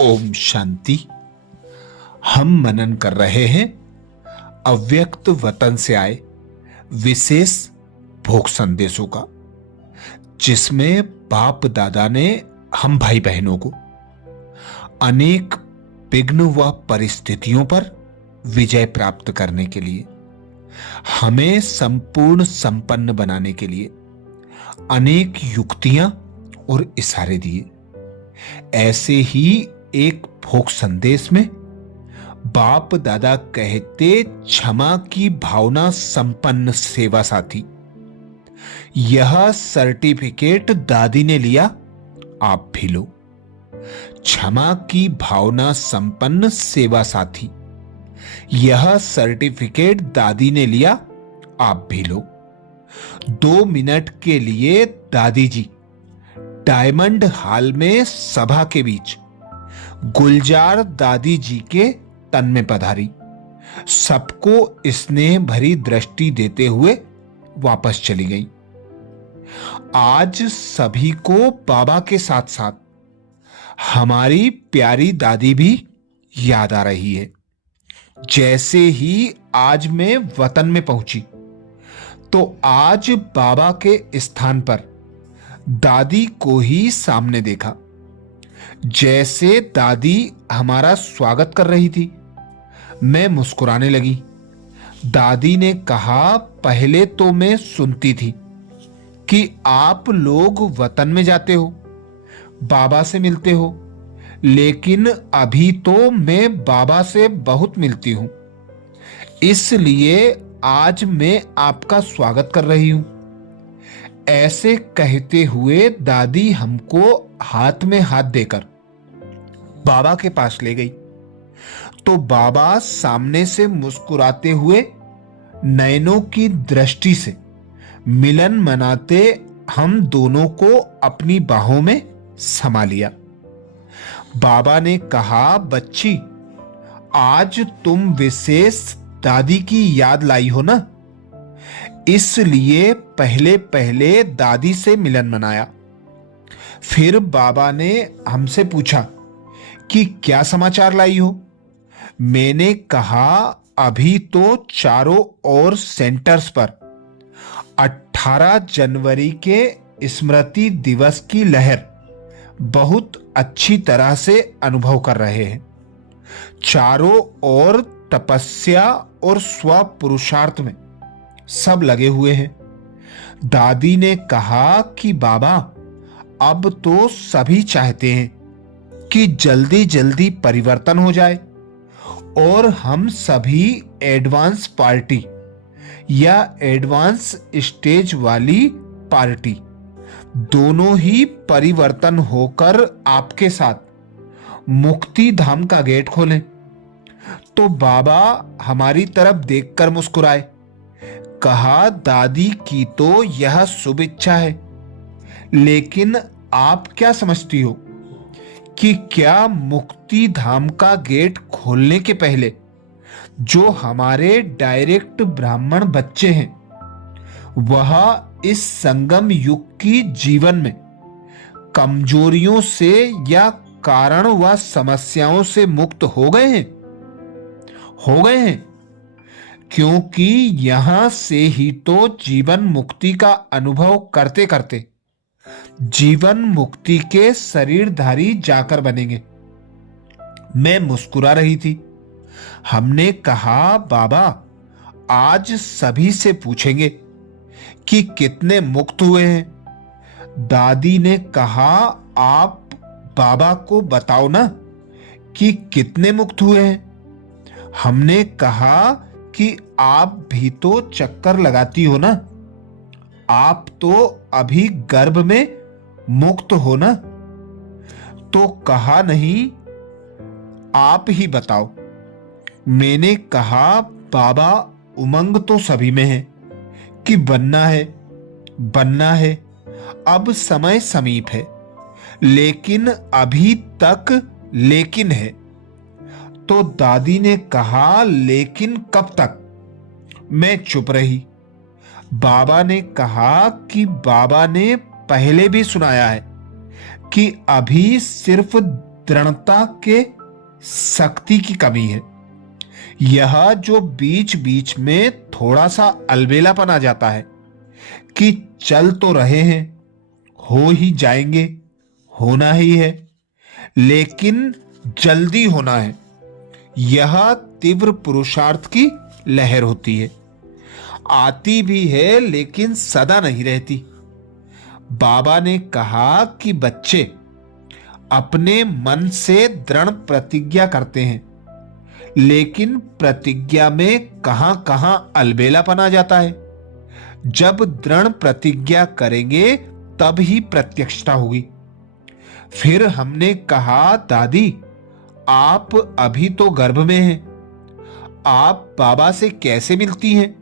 ओम शांति। हम मनन कर रहे हैं अव्यक्त वतन से आए विशेष भोग संदेशों का, जिसमें बाप दादा ने हम भाई बहनों को अनेक विघ्न व परिस्थितियों पर विजय प्राप्त करने के लिए, हमें संपूर्ण संपन्न बनाने के लिए अनेक युक्तियां और इशारे दिए। ऐसे ही एक भोग संदेश में बाप दादा कहते, क्षमा की भावना संपन्न सेवा साथी, यह सर्टिफिकेट दादी ने लिया, आप भी लो। क्षमा की भावना संपन्न सेवा साथी, यह सर्टिफिकेट दादी ने लिया, आप भी लो। 2 मिनट के लिए दादी जी डायमंड हॉल में सभा के बीच गुलजार दादी जी के तन में पधारी, सबको स्नेह भरी दृष्टि देते हुए वापस चली गई। आज सभी को बाबा के साथ साथ हमारी प्यारी दादी भी याद आ रही है। जैसे ही आज मैं वतन में पहुंची तो आज बाबा के स्थान पर दादी को ही सामने देखा। जैसे दादी हमारा स्वागत कर रही थी, मैं मुस्कुराने लगी। दादी ने कहा, पहले तो मैं सुनती थी कि आप लोग वतन में जाते हो, बाबा से मिलते हो, लेकिन अभी तो मैं बाबा से बहुत मिलती हूं, इसलिए आज मैं आपका स्वागत कर रही हूं। ऐसे कहते हुए दादी हमको हाथ में हाथ देकर बाबा के पास ले गई तो बाबा सामने से मुस्कुराते हुए नयनों की दृष्टि से मिलन मनाते हम दोनों को अपनी बाहों में समा लिया। बाबा ने कहा, बच्ची, आज तुम विशेष दादी की याद लाई हो ना, इसलिए पहले पहले दादी से मिलन मनाया। फिर बाबा ने हमसे पूछा कि क्या समाचार लाई हो। मैंने कहा, अभी तो चारों ओर सेंटर्स पर 18 जनवरी के स्मृति दिवस की लहर बहुत अच्छी तरह से अनुभव कर रहे हैं। चारों ओर तपस्या और स्व पुरुषार्थ में सब लगे हुए हैं। दादी ने कहा कि बाबा, अब तो सभी चाहते हैं कि जल्दी जल्दी परिवर्तन हो जाए और हम सभी एडवांस पार्टी या एडवांस स्टेज वाली पार्टी दोनों ही परिवर्तन होकर आपके साथ मुक्ति धाम का गेट खोलें। तो बाबा हमारी तरफ देखकर मुस्कुराए, कहा, दादी की तो यह शुभ इच्छा है, लेकिन आप क्या समझती हो कि क्या मुक्ति धाम का गेट खोलने के पहले जो हमारे डायरेक्ट ब्राह्मण बच्चे हैं वह इस संगम युग की जीवन में कमजोरियों से या कारण व समस्याओं से मुक्त हो गए हैं? हो गए हैं, क्योंकि यहां से ही तो जीवन मुक्ति का अनुभव करते करते जीवन मुक्ति के शरीरधारी जाकर बनेंगे। मैं मुस्कुरा रही थी। हमने कहा, बाबा, आज सभी से पूछेंगे कि कितने मुक्त हुए हैं। दादी ने कहा, आप बाबा को बताओ ना कि कितने मुक्त हुए हैं। हमने कहा कि आप भी तो चक्कर लगाती हो ना, आप तो अभी गर्भ में मुक्त हो ना। तो कहा, नहीं, आप ही बताओ। मैंने कहा, बाबा, उमंग तो सभी में है कि बनना है, बनना है, अब समय समीप है, लेकिन अभी तक लेकिन है। तो दादी ने कहा, लेकिन कब तक? मैं चुप रही। बाबा ने कहा कि बाबा ने पहले भी सुनाया है कि अभी सिर्फ दृढ़ता के शक्ति की कमी है। यह जो बीच बीच में थोड़ा सा अलबेलापन आ जाता है कि चल तो रहे हैं, हो ही जाएंगे, होना ही है, लेकिन जल्दी होना है, यह तीव्र पुरुषार्थ की लहर होती है। आती भी है लेकिन सदा नहीं रहती। बाबा ने कहा कि बच्चे अपने मन से दृढ़ प्रतिज्ञा करते हैं, लेकिन प्रतिज्ञा में कहां कहां अलबेलापन आ जाता है। जब दृढ़ प्रतिज्ञा करेंगे तब ही प्रत्यक्षता होगी। फिर हमने कहा, दादी आप अभी तो गर्भ में हैं, आप बाबा से कैसे मिलती हैं?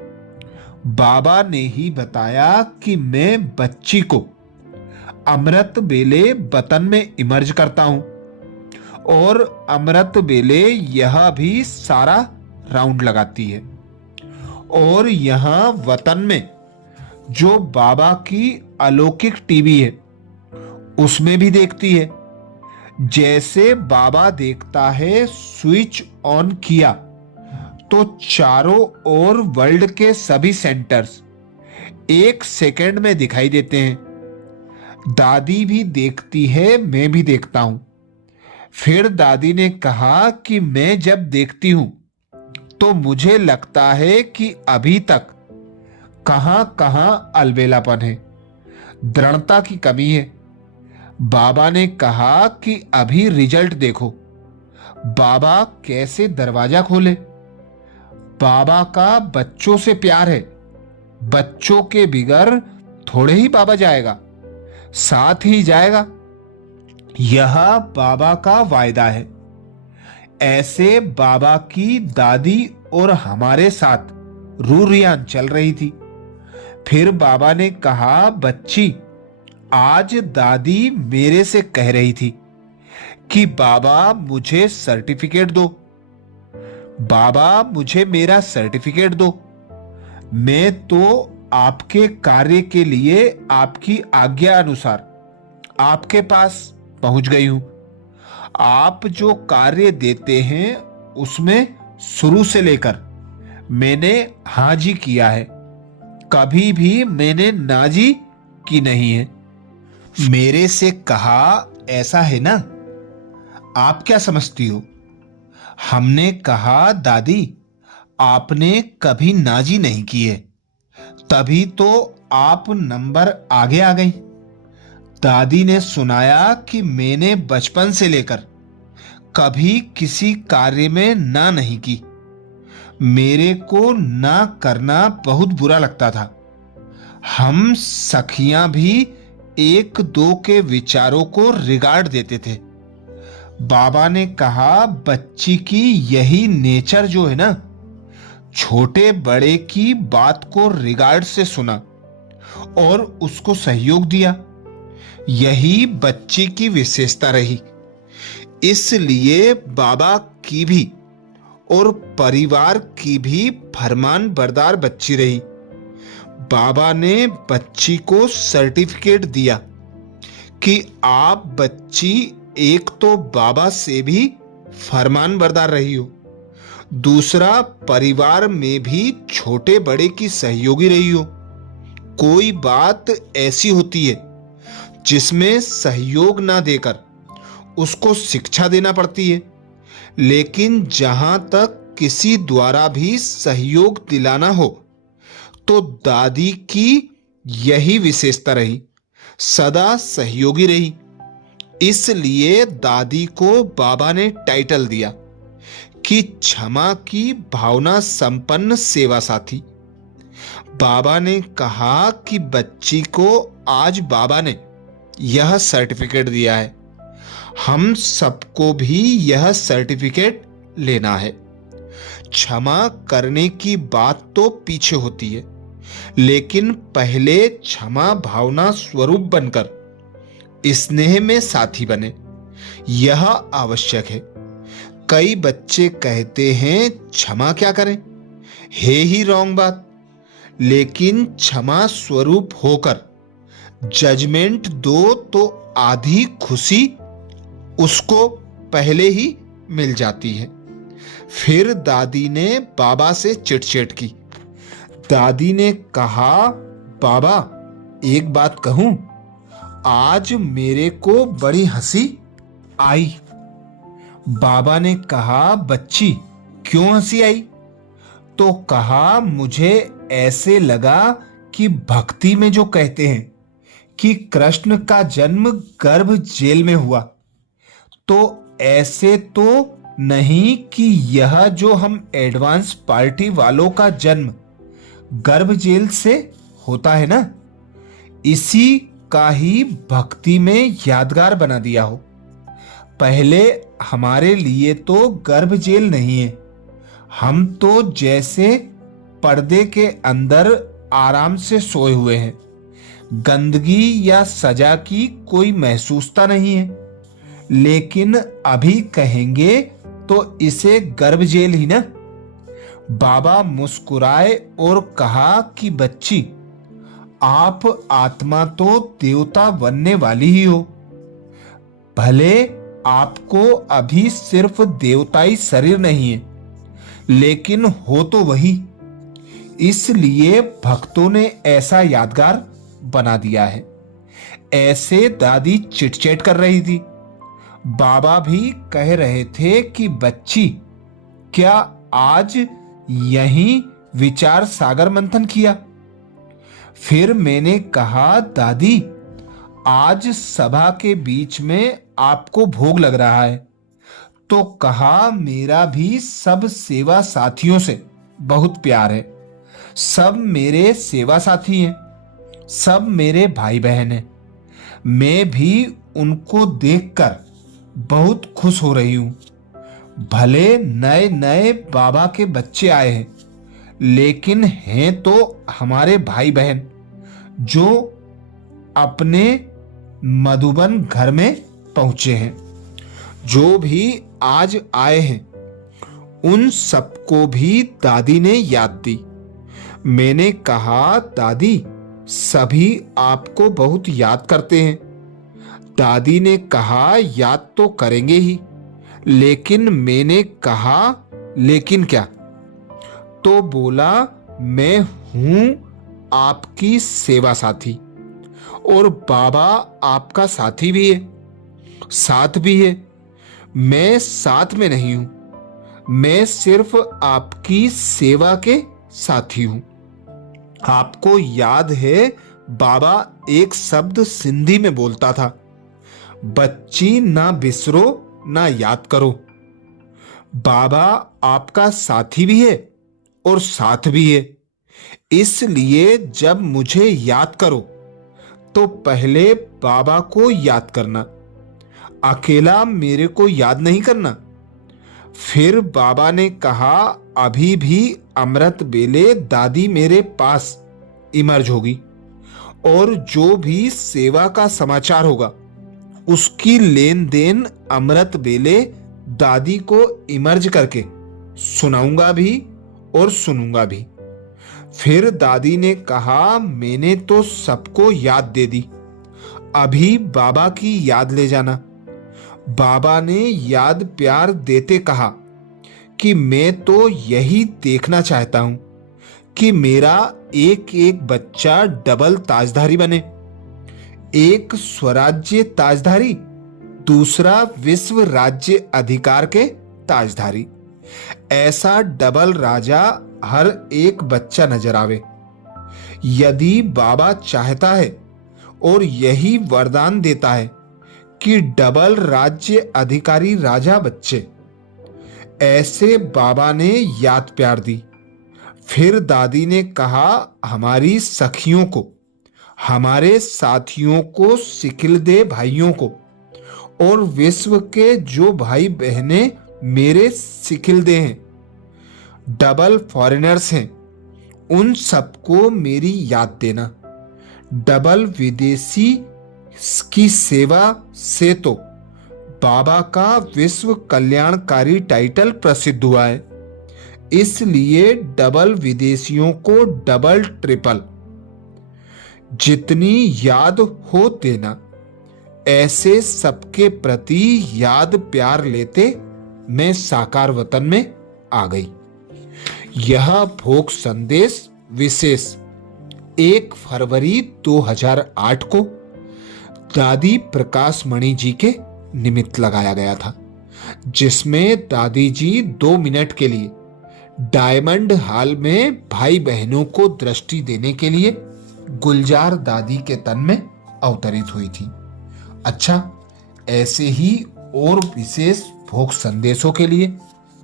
बाबा ने ही बताया कि मैं बच्ची को अमृत बेले बतन में इमर्ज करता हूं और अमृत बेले यह भी सारा राउंड लगाती है और यहां वतन में जो बाबा की अलौकिक टीवी है उसमें भी देखती है। जैसे बाबा देखता है, स्विच ऑन किया तो चारों ओर वर्ल्ड के सभी सेंटर्स 1 सेकंड में दिखाई देते हैं। दादी भी देखती है, मैं भी देखता हूं। फिर दादी ने कहा कि मैं जब देखती हूं तो मुझे लगता है कि अभी तक कहां कहां अलबेलापन है, दृढ़ता की कमी है। बाबा ने कहा कि अभी रिजल्ट देखो, बाबा कैसे दरवाजा खोले। बाबा का बच्चों से प्यार है, बच्चों के बिगर थोड़े ही बाबा जाएगा, साथ ही जाएगा। यह बाबा का वायदा है। ऐसे बाबा की दादी और हमारे साथ रूरियान चल रही थी। फिर बाबा ने कहा, बच्ची आज दादी मेरे से कह रही थी कि बाबा मुझे सर्टिफिकेट दो, बाबा मुझे मेरा सर्टिफिकेट दो। मैं तो आपके कार्य के लिए आपकी आज्ञा अनुसार आपके पास पहुंच गई हूं। आप जो कार्य देते हैं उसमें शुरू से लेकर मैंने हाजी किया है, कभी भी मैंने नाजी की नहीं है। मेरे से कहा, ऐसा है ना? आप क्या समझती हो? हमने कहा, दादी आपने कभी नाजी नहीं की है, तभी तो आप नंबर आगे आ गई। दादी ने सुनाया कि मैंने बचपन से लेकर कभी किसी कार्य में ना नहीं की। मेरे को ना करना बहुत बुरा लगता था। हम सखियां भी 1-2 के विचारों को रिगार्ड देते थे। बाबा ने कहा, बच्ची की यही नेचर जो है ना, छोटे बड़े की बात को रिगार्ड से सुना और उसको सहयोग दिया, यही बच्ची की विशेषता रही। इसलिए बाबा की भी और परिवार की भी फरमान बरदार बच्ची रही। बाबा ने बच्ची को सर्टिफिकेट दिया कि आप बच्ची एक तो बाबा से भी फरमान बरदार रही हो, दूसरा परिवार में भी छोटे बड़े की सहयोगी रही हो। कोई बात ऐसी होती है जिसमें सहयोग ना देकर उसको शिक्षा देना पड़ती है, लेकिन जहां तक किसी द्वारा भी सहयोग दिलाना हो तो दादी की यही विशेषता रही, सदा सहयोगी रही। इसलिए दादी को बाबा ने टाइटल दिया कि क्षमा की भावना संपन्न सेवा साथी। बाबा ने कहा कि बच्ची को आज बाबा ने यह सर्टिफिकेट दिया है, हम सबको भी यह सर्टिफिकेट लेना है। क्षमा करने की बात तो पीछे होती है, लेकिन पहले क्षमा भावना स्वरूप बनकर स्नेह में साथी बने, यह आवश्यक है। कई बच्चे कहते हैं क्षमा क्या करें, है ही रॉन्ग बात, लेकिन क्षमा स्वरूप होकर जजमेंट दो तो आधी खुशी उसको पहले ही मिल जाती है। फिर दादी ने बाबा से चिटचिट की। दादी ने कहा, बाबा एक बात कहूं, आज मेरे को बड़ी हंसी आई। बाबा ने कहा, बच्ची क्यों हंसी आई? तो कहा, मुझे ऐसे लगा कि भक्ति में जो कहते हैं कि कृष्ण का जन्म गर्भ जेल में हुआ, तो ऐसे तो नहीं कि यह जो हम एडवांस पार्टी वालों का जन्म गर्भ जेल से होता है ना, इसी का ही भक्ति में यादगार बना दिया हो। पहले हमारे लिए तो गर्भ जेल नहीं है, हम तो जैसे पर्दे के अंदर आराम से सोए हुए हैं, गंदगी या सजा की कोई महसूसता नहीं है। लेकिन अभी कहेंगे तो इसे गर्भ जेल ही ना। बाबा मुस्कुराए और कहा कि बच्ची, आप आत्मा तो देवता बनने वाली ही हो। भले आपको अभी सिर्फ देवताई शरीर नहीं है, लेकिन हो तो वही। इसलिए भक्तों ने ऐसा यादगार बना दिया है। ऐसे दादी चिटचैट कर रही थी। बाबा भी कह रहे थे कि बच्ची, क्या आज यहीं विचार सागर मंथन किया? फिर मैंने कहा, दादी आज सभा के बीच में आपको भोग लग रहा है। तो कहा, मेरा भी सब सेवा साथियों से बहुत प्यार है। सब मेरे सेवा साथी हैं, सब मेरे भाई बहन हैं। मैं भी उनको देखकर बहुत खुश हो रही हूं। भले नए नए बाबा के बच्चे आए हैं, लेकिन हैं तो हमारे भाई बहन जो अपने मधुबन घर में पहुंचे हैं। जो भी आज आए हैं उन सबको भी दादी ने याद दी। मैंने कहा, दादी सभी आपको बहुत याद करते हैं। दादी ने कहा, याद तो करेंगे ही, लेकिन मैंने कहा, लेकिन क्या? तो बोला, मैं हूं आपकी सेवा साथी और बाबा आपका साथी भी है, साथ भी है। मैं साथ में नहीं हूं, मैं सिर्फ आपकी सेवा के साथी हूं। आपको याद है बाबा एक शब्द सिंधी में बोलता था, बच्ची ना बिसरो ना याद करो। बाबा आपका साथी भी है और साथ भी है। इसलिए जब मुझे याद करो तो पहले बाबा को याद करना, अकेला मेरे को याद नहीं करना। फिर बाबा ने कहा, अभी भी अमृत बेले दादी मेरे पास इमर्ज होगी और जो भी सेवा का समाचार होगा उसकी लेन देन अमृत बेले दादी को इमर्ज करके सुनाऊंगा भी और सुनूंगा भी। फिर दादी ने कहा, मैंने तो सबको याद दे दी, अभी बाबा की याद ले जाना। बाबा ने याद प्यार देते कहा कि मैं तो यही देखना चाहता हूं कि मेरा एक एक बच्चा डबल ताजधारी बने, एक स्वराज्य ताजधारी, दूसरा विश्व राज्य अधिकार के ताजधारी। ऐसा डबल राजा हर एक बच्चा नजर आवे। यदि बाबा चाहता है और यही वरदान देता है कि डबल राज्य अधिकारी राजा बच्चे, ऐसे बाबा ने याद प्यार दी। फिर दादी ने कहा, हमारी सखियों को, हमारे साथियों को, सिकिलदे भाइयों को और विश्व के जो भाई बहनें मेरे सिकिलदे हैं, डबल फॉरेनर्स हैं, उन सबको मेरी याद देना। डबल विदेशी की सेवा से तो बाबा का विश्व कल्याणकारी टाइटल प्रसिद्ध हुआ है, इसलिए डबल विदेशियों को डबल ट्रिपल जितनी याद हो देना। ऐसे सबके प्रति याद प्यार लेते मैं साकार वतन में आ गई। यह भोग संदेश विशेष 1 फरवरी 2008 को दादी प्रकाश मणि जी के निमित्त लगाया गया था, जिसमें दादी जी 2 मिनट के लिए डायमंड हॉल में भाई बहनों को दृष्टि देने के लिए गुलजार दादी के तन में अवतरित हुई थी। अच्छा, ऐसे ही और विशेष भोग संदेशों के लिए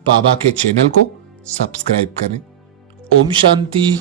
बाबा के चैनल को सब्सक्राइब करें। ओम शांति।